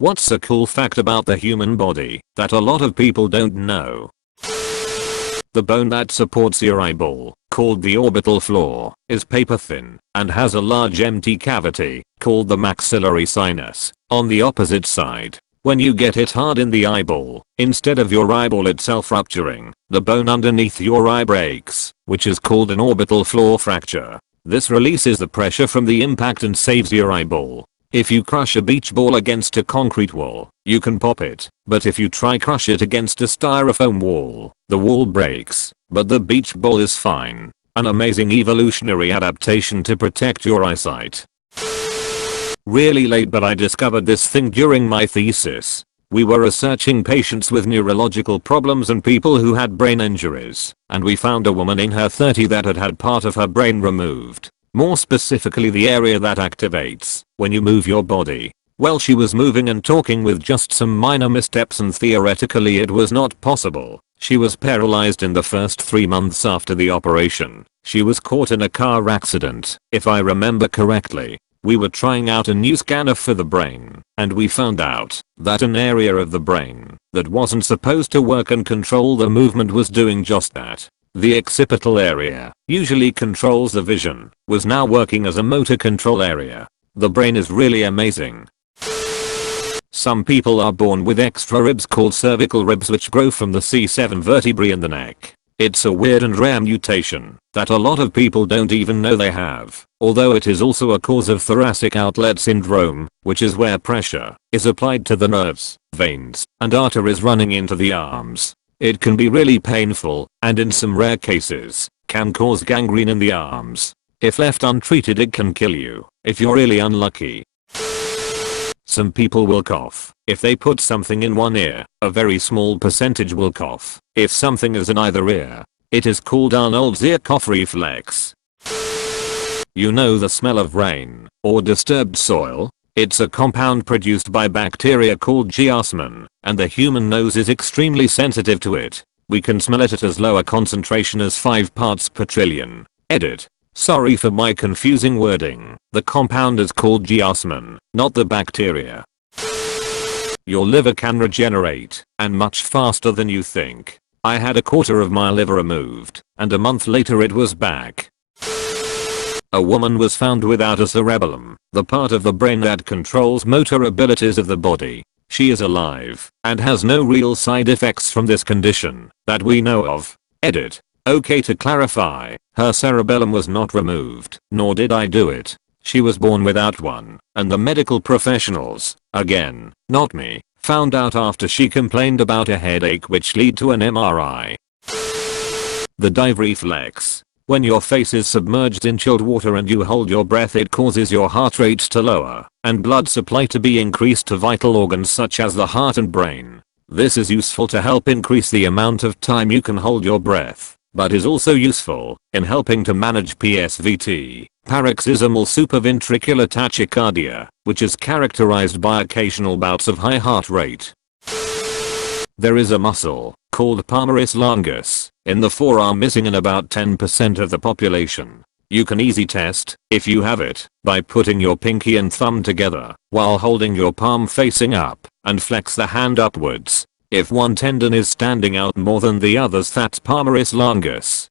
What's a cool fact about the human body that a lot of people don't know? The bone that supports your eyeball, called the orbital floor, is paper thin and has a large empty cavity, called the maxillary sinus, on the opposite side. When you get hit hard in the eyeball, instead of your eyeball itself rupturing, the bone underneath your eye breaks, which is called an orbital floor fracture. This releases the pressure from the impact and saves your eyeball. If you crush a beach ball against a concrete wall, you can pop it, but if you try crush it against a styrofoam wall, the wall breaks, but the beach ball is fine. An amazing evolutionary adaptation to protect your eyesight. Really late, but I discovered this thing during my thesis. We were researching patients with neurological problems and people who had brain injuries, and we found a woman in her 30s that had had part of her brain removed. More specifically, the area that activates when you move your body. Well, she was moving and talking with just some minor missteps, and theoretically it was not possible. She was paralyzed in the first 3 months after the operation. She was caught in a car accident, if I remember correctly. We were trying out a new scanner for the brain, and we found out that an area of the brain that wasn't supposed to work and control the movement was doing just that. The occipital area, usually controls the vision, was now working as a motor control area. The brain is really amazing. Some people are born with extra ribs called cervical ribs, which grow from the C7 vertebrae in the neck. It's a weird and rare mutation that a lot of people don't even know they have, although it is also a cause of thoracic outlet syndrome, which is where pressure is applied to the nerves, veins, and arteries running into the arms. It can be really painful, and in some rare cases, can cause gangrene in the arms. If left untreated, it can kill you, if you're really unlucky. Some people will cough if they put something in one ear. A very small percentage will cough if something is in either ear. It is called Arnold's ear cough reflex. You know the smell of rain or disturbed soil? It's a compound produced by bacteria called geosmin, and the human nose is extremely sensitive to it. We can smell it at as low a concentration as 5 parts per trillion. Edit. Sorry for my confusing wording. The compound is called geosmin, not the bacteria. Your liver can regenerate, and much faster than you think. I had a quarter of my liver removed, and a month later it was back. A woman was found without a cerebellum, the part of the brain that controls motor abilities of the body. She is alive, and has no real side effects from this condition that we know of. Edit. Okay, to clarify, her cerebellum was not removed, nor did I do it. She was born without one, and the medical professionals, again, not me, found out after she complained about a headache, which led to an MRI. The dive reflex. When your face is submerged in chilled water and you hold your breath, it causes your heart rate to lower, and blood supply to be increased to vital organs such as the heart and brain. This is useful to help increase the amount of time you can hold your breath, but is also useful in helping to manage PSVT, paroxysmal supraventricular tachycardia, which is characterized by occasional bouts of high heart rate. There is a muscle called palmaris longus in the forearm missing in about 10% of the population. You can easy test if you have it by putting your pinky and thumb together while holding your palm facing up and flex the hand upwards. If one tendon is standing out more than the others, that's palmaris longus.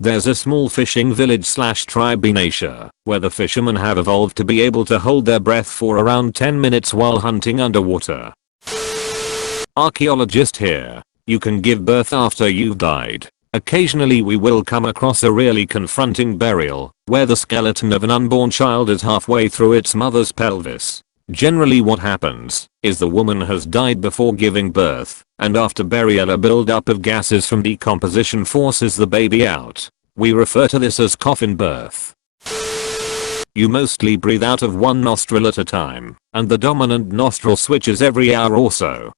There's a small fishing village / tribe in Asia where the fishermen have evolved to be able to hold their breath for around 10 minutes while hunting underwater. Archaeologist here. You can give birth after you've died. Occasionally we will come across a really confronting burial where the skeleton of an unborn child is halfway through its mother's pelvis. Generally what happens is the woman has died before giving birth, and after burial a buildup of gases from decomposition forces the baby out. We refer to this as coffin birth. You mostly breathe out of one nostril at a time, and the dominant nostril switches every hour or so.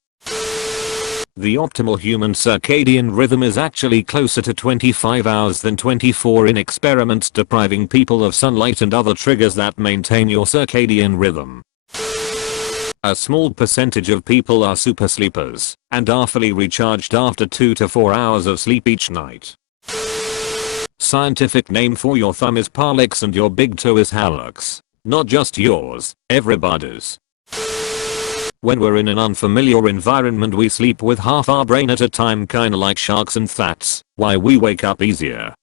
The optimal human circadian rhythm is actually closer to 25 hours than 24 in experiments depriving people of sunlight and other triggers that maintain your circadian rhythm. A small percentage of people are super sleepers and are fully recharged after 2 to 4 hours of sleep each night. Scientific name for your thumb is pallex and your big toe is hallux. Not just yours, everybody's. When we're in an unfamiliar environment we sleep with half our brain at a time, kinda like sharks, and that's why we wake up easier.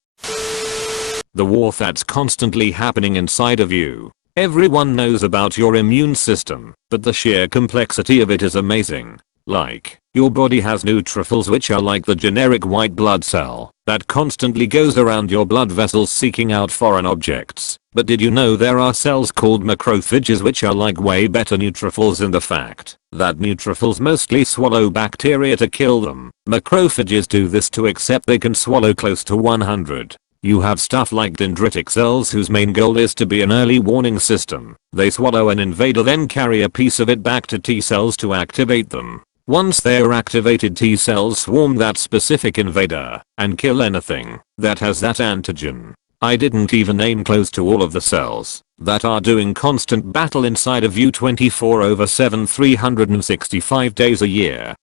The war that's constantly happening inside of you. Everyone knows about your immune system, but the sheer complexity of it is amazing. Like, your body has neutrophils, which are like the generic white blood cell that constantly goes around your blood vessels seeking out foreign objects. But did you know there are cells called macrophages which are like way better neutrophils in the fact that neutrophils mostly swallow bacteria to kill them. Macrophages do this to accept they can swallow close to 100. You have stuff like dendritic cells whose main goal is to be an early warning system. They swallow an invader, then carry a piece of it back to T cells to activate them. Once they're activated, T cells swarm that specific invader and kill anything that has that antigen. I didn't even aim close to all of the cells that are doing constant battle inside of you 24/7 365 days a year.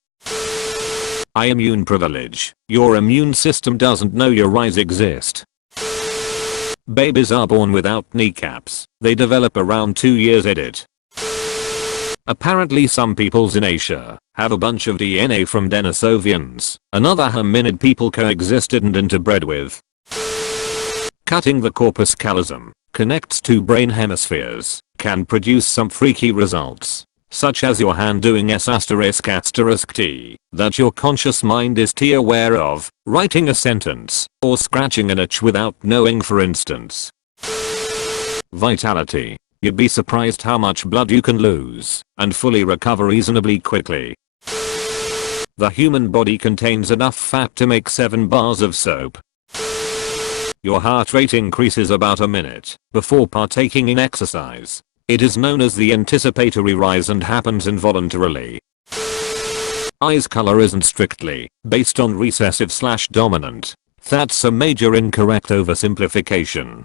Immune privilege. Your immune system doesn't know your eyes exist. Babies are born without kneecaps. They develop around 2 years edit. Apparently some peoples in Asia have a bunch of DNA from Denisovians, another hominid people coexisted and interbred with. Cutting the corpus callosum connects two brain hemispheres, can produce some freaky results, such as your hand doing S***T that your conscious mind is aware of, writing a sentence, or scratching an itch without knowing, for instance. Vitality. You'd be surprised how much blood you can lose and fully recover reasonably quickly. The human body contains enough fat to make 7 bars of soap. Your heart rate increases about a minute before partaking in exercise. It is known as the anticipatory rise and happens involuntarily. Eyes color isn't strictly based on recessive/dominant. That's a major incorrect oversimplification.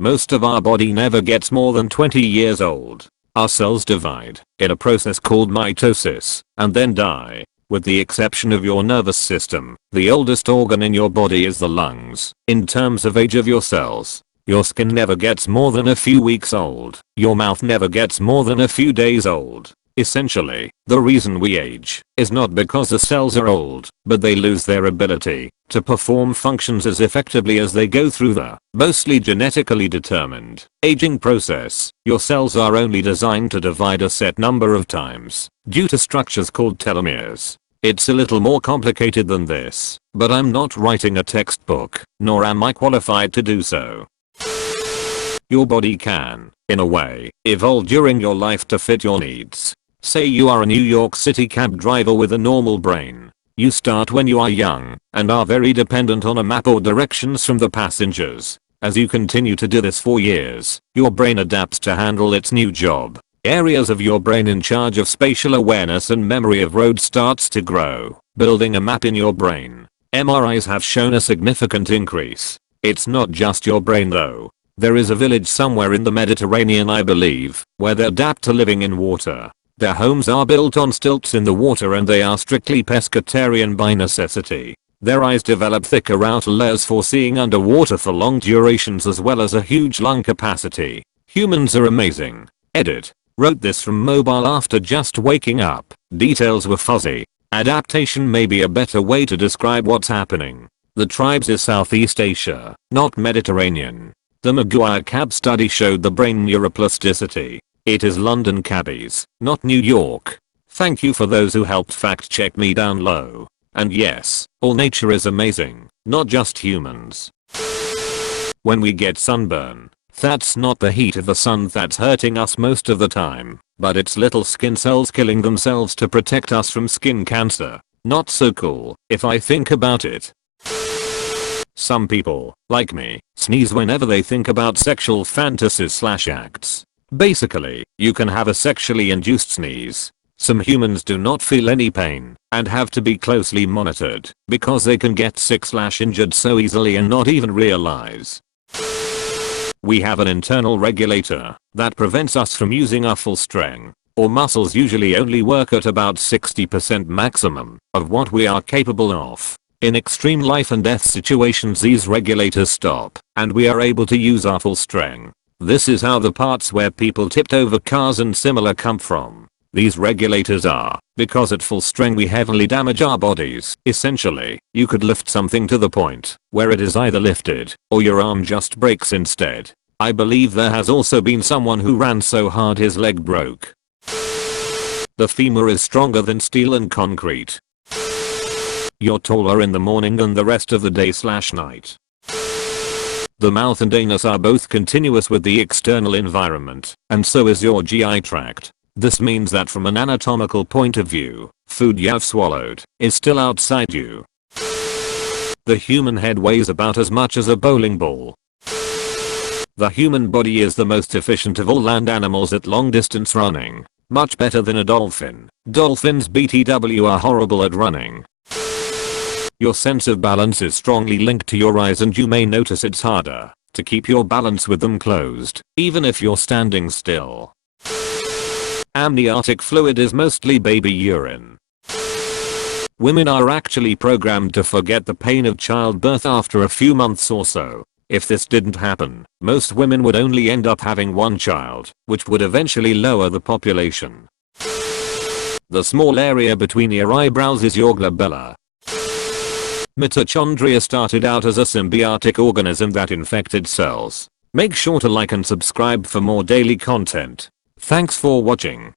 Most of our body never gets more than 20 years old. Our cells divide in a process called mitosis and then die. With the exception of your nervous system, the oldest organ in your body is the lungs. In terms of age of your cells, your skin never gets more than a few weeks old. Your mouth never gets more than a few days old. Essentially, the reason we age is not because the cells are old, but they lose their ability to perform functions as effectively as they go through the mostly genetically determined aging process. Your cells are only designed to divide a set number of times due to structures called telomeres. It's a little more complicated than this, but I'm not writing a textbook, nor am I qualified to do so. Your body can, in a way, evolve during your life to fit your needs. Say you are a New York City cab driver with a normal brain. You start when you are young and are very dependent on a map or directions from the passengers. As you continue to do this for years, your brain adapts to handle its new job. Areas of your brain in charge of spatial awareness and memory of roads starts to grow, building a map in your brain. MRIs have shown a significant increase. It's not just your brain though. There is a village somewhere in the Mediterranean, I believe, where they adapt to living in water. Their homes are built on stilts in the water and they are strictly pescatarian by necessity. Their eyes develop thicker outer layers for seeing underwater for long durations as well as a huge lung capacity. Humans are amazing. Edit. Wrote this from mobile after just waking up. Details were fuzzy. Adaptation may be a better way to describe what's happening. The tribes is Southeast Asia, not Mediterranean. The Maguire cab study showed the brain neuroplasticity. It is London cabbies, not New York. Thank you for those who helped fact check me down low. And yes, all nature is amazing, not just humans. When we get sunburn, that's not the heat of the sun that's hurting us most of the time, but it's little skin cells killing themselves to protect us from skin cancer. Not so cool, if I think about it. Some people, like me, sneeze whenever they think about sexual fantasies/acts. Basically, you can have a sexually induced sneeze. Some humans do not feel any pain and have to be closely monitored because they can get sick/injured so easily and not even realize. We have an internal regulator that prevents us from using our full strength. Our muscles usually only work at about 60% maximum of what we are capable of. In extreme life and death situations these regulators stop and we are able to use our full strength. This is how the parts where people tipped over cars and similar come from. these regulators are, because at full strain we heavily damage our bodies. Essentially, you could lift something to the point where it is either lifted or your arm just breaks instead. I believe there has also been someone who ran so hard his leg broke. The femur is stronger than steel and concrete. You're taller in the morning than the rest of the day/night. The mouth and anus are both continuous with the external environment, and so is your GI tract. This means that from an anatomical point of view, food you've swallowed is still outside you. The human head weighs about as much as a bowling ball. The human body is the most efficient of all land animals at long distance running. Much better than a dolphin. Dolphins BTW are horrible at running. Your sense of balance is strongly linked to your eyes, and you may notice it's harder to keep your balance with them closed, even if you're standing still. Amniotic fluid is mostly baby urine. Women are actually programmed to forget the pain of childbirth after a few months or so. If this didn't happen, most women would only end up having one child, which would eventually lower the population. The small area between your eyebrows is your glabella. Mitochondria started out as a symbiotic organism that infected cells. Make sure to like and subscribe for more daily content. Thanks for watching.